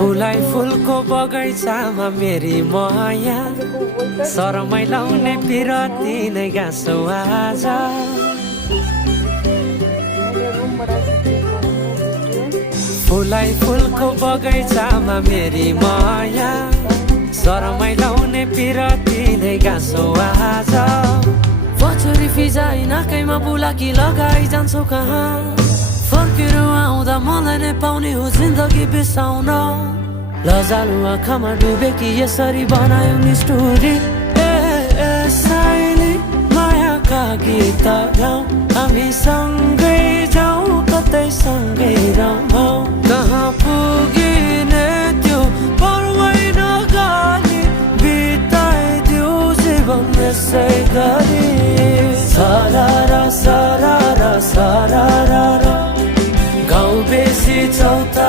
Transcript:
फुलाई फुलको बगैँचामा मेरी माया शरमै लाउने पिरती नै गाँसो आज फुलाई फुलको बगैँचामा मेरी माया शरमै लाउने पिरती नै गाँसो आज पछुरी फिजाइ नाकैमा बुलाकी लगाइ जान्छौ कहाँ फर्केर आउँदा मलाई नै पाउने हो जिन्दगी बिसाउन लजालु आँखामा डुबेकी यसरी बनायो नि स्टोरी ए साइली मायाका गीत गाउँ हामी सँगै जाउँ कतै सँगै रमाउँ